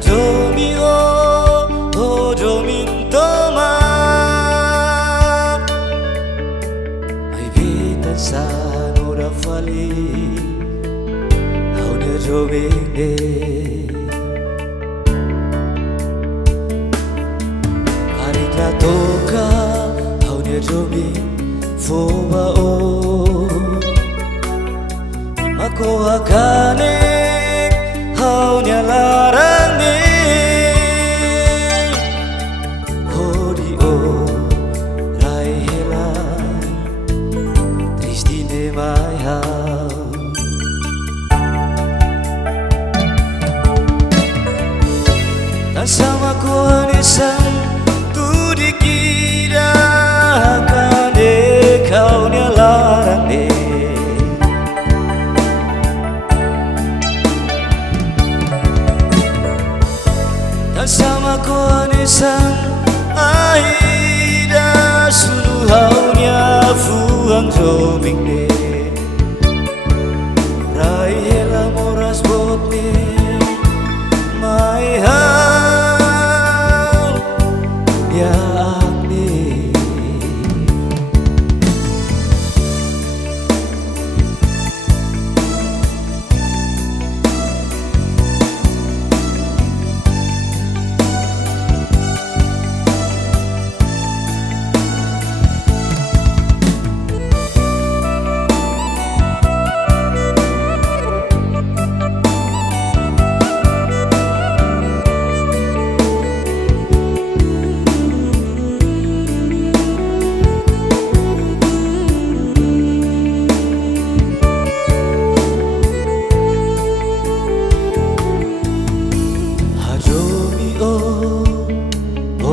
Hadomi o mintoma ai beta sanora fali haunya jomine arita toka haunya jomi foba o mako akane haunya larang ni hodi o rai hela tristine mai hau tan sama ko anisan tu dikira kane haunya larang ni sama ko anisan aida sulu haunya fuang joming de rai hela moras bot me mai hau ya akni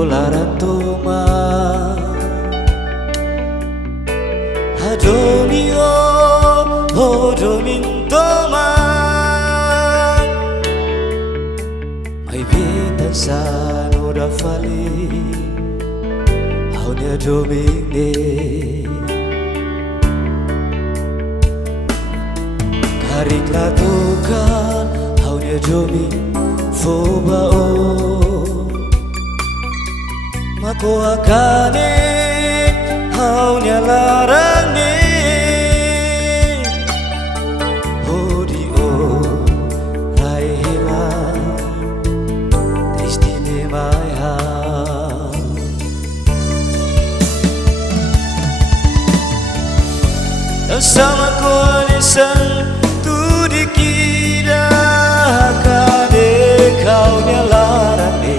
Larantoma Hadomi o mintoma ai beta sanora fali haunya jomine karikla toka haunya jomi foba o mako akane haunya larang ni hodi o rai hela tristine mai hau sama ko anisan tu dikira kane haunya larang ni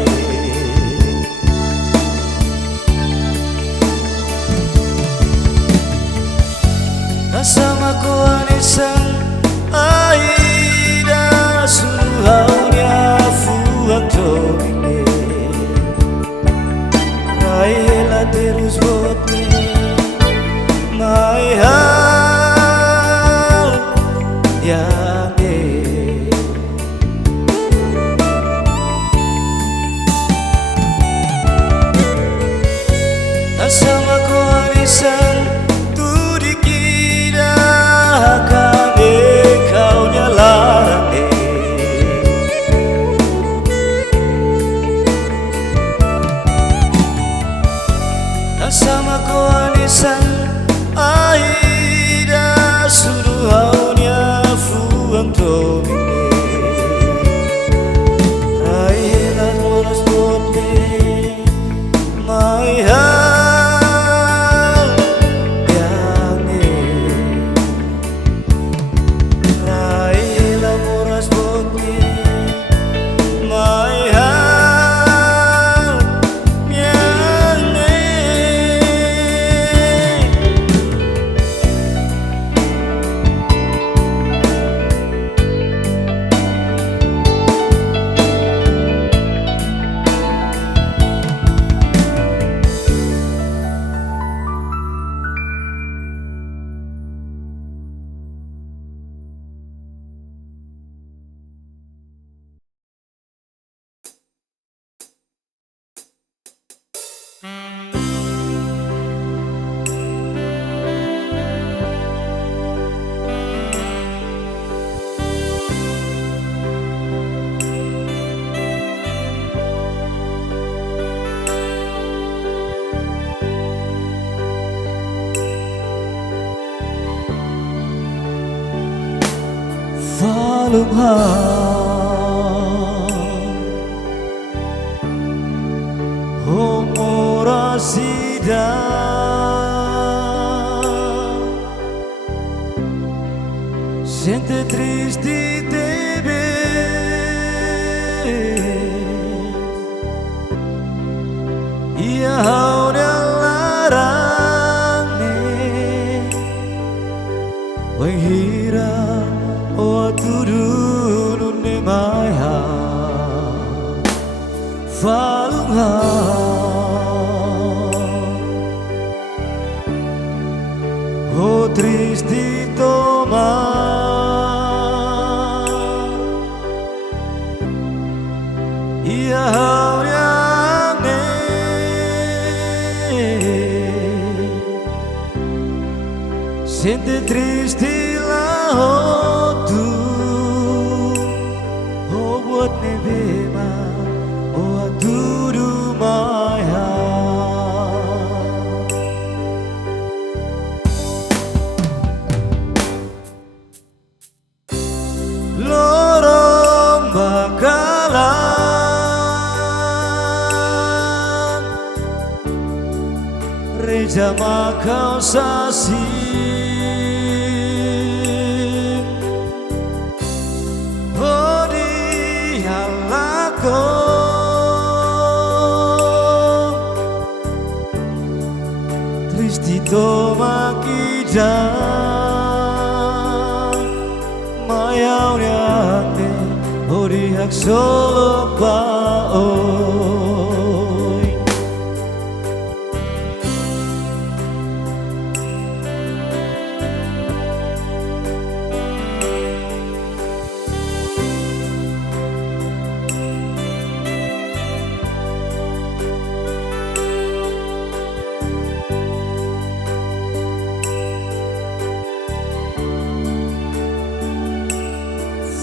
Homorasida Gente triste te ves Ia hauna larang Wenghira o turun ne maya Falungha O triste toma Ia hauriane Sente triste la tu O buat nebema O aturu maya Lorong bakalan Reja makau sasi Bodi halako Tristito makijan Mayau niane Orihak solo paoi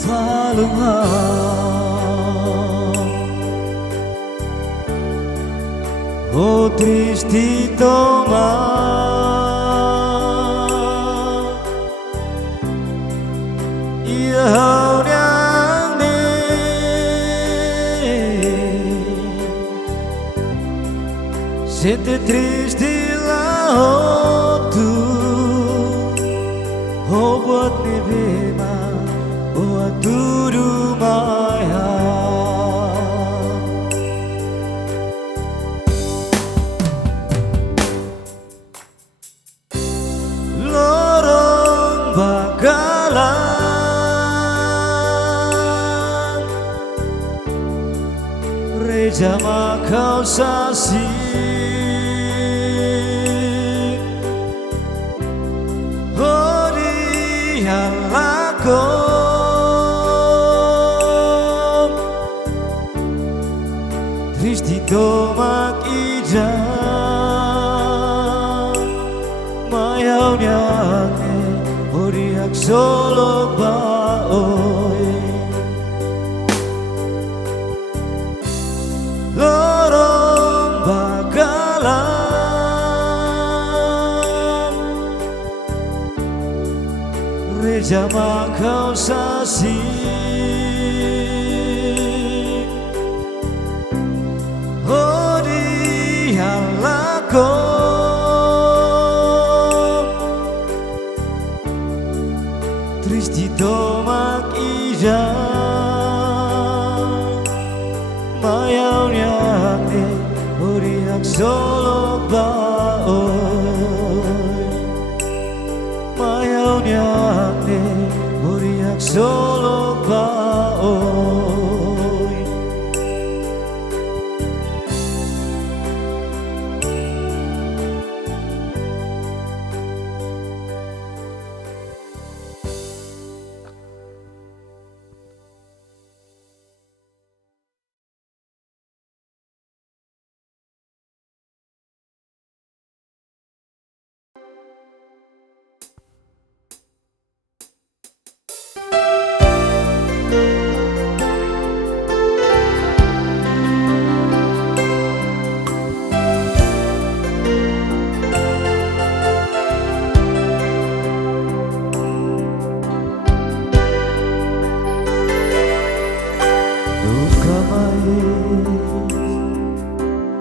Falungha O triste toma Ia hauriane Sente triste la tu O buat nebema O aturu maya Lorong bakalan Reja makau sasi Hodi halako Tristito makijan Mayau niane Orihak solo baoi Lorong bakalan Reja makau sasi Hodi halako Tristito makijan Mayau niane Orihak solo baoi Mayau niane Orihak solo baoi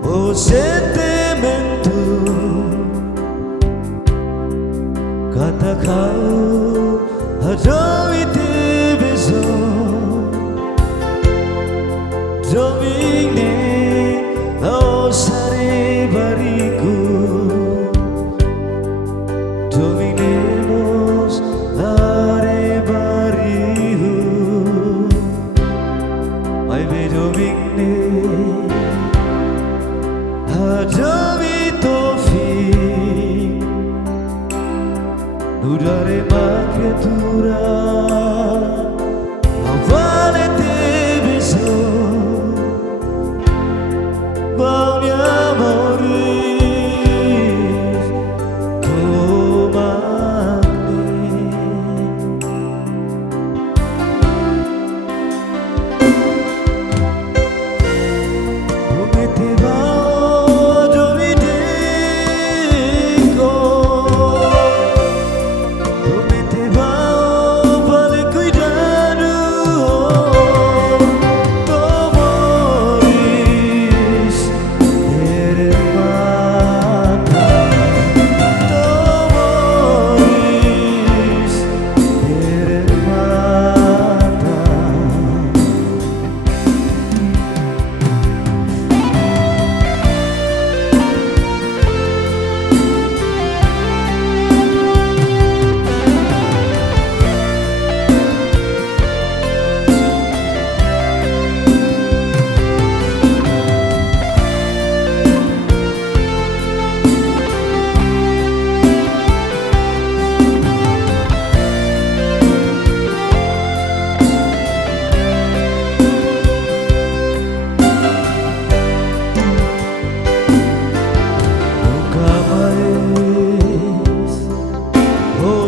o sentimento kata kau hadoi te beso domine o sare bariku dominemos are barihu ai be domine hadoi tofi Nudare ma creatura vale te beso Bauni amoris Tomagni Come te va giorni dico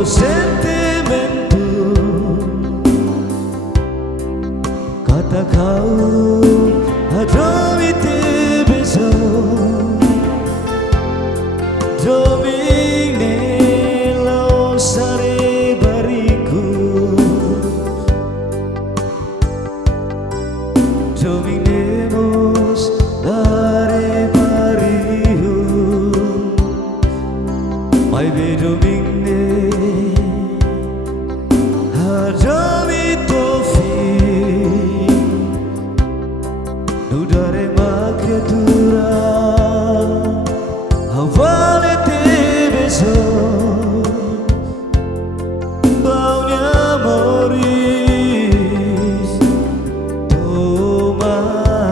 Sentimento kata kau hadoi te beso domine lo sare bariku dominemos are barihu mai be domine Hadoi tofi Nudare ma creatura Vale te beso Bauni amoris Tomagni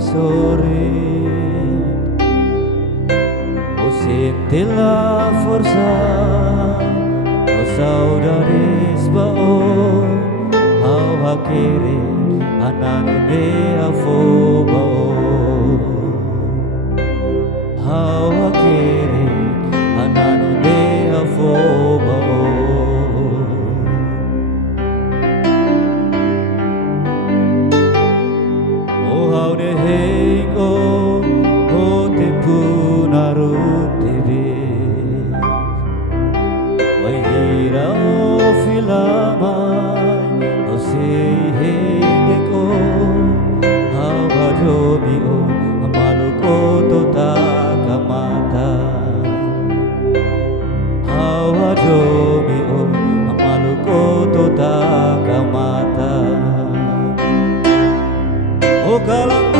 sore o sente la forza o saudades bao au hakere ananu ne afoba au hakere ananu ne afoba ne heigo o te punaru tebe Wai hira o filamai o sei heideko Hawa jomi o amalu koto takamata Hawa jomi o amalu koto takamata O kalang